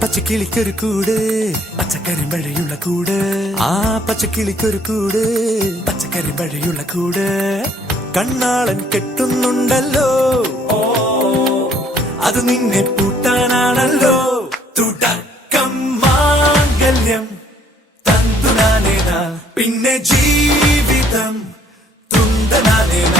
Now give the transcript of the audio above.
പച്ചക്കിളിക്കൊരു കൂട് പച്ചക്കരിമ്പഴയുള്ള കൂട് ആ പച്ചക്കിളിക്കൊരു കൂട് പച്ചക്കരിമ്പഴയുള്ള കൂട് കണ്ണാളൻ കെട്ടുന്നുണ്ടല്ലോ അത് നിന്നെ പൂട്ടാനാണല്ലോ തുടക്കം മാംഗല്യം തന്തുനാനേന പിന്നെ ജീവിതം തുന്തനാനേന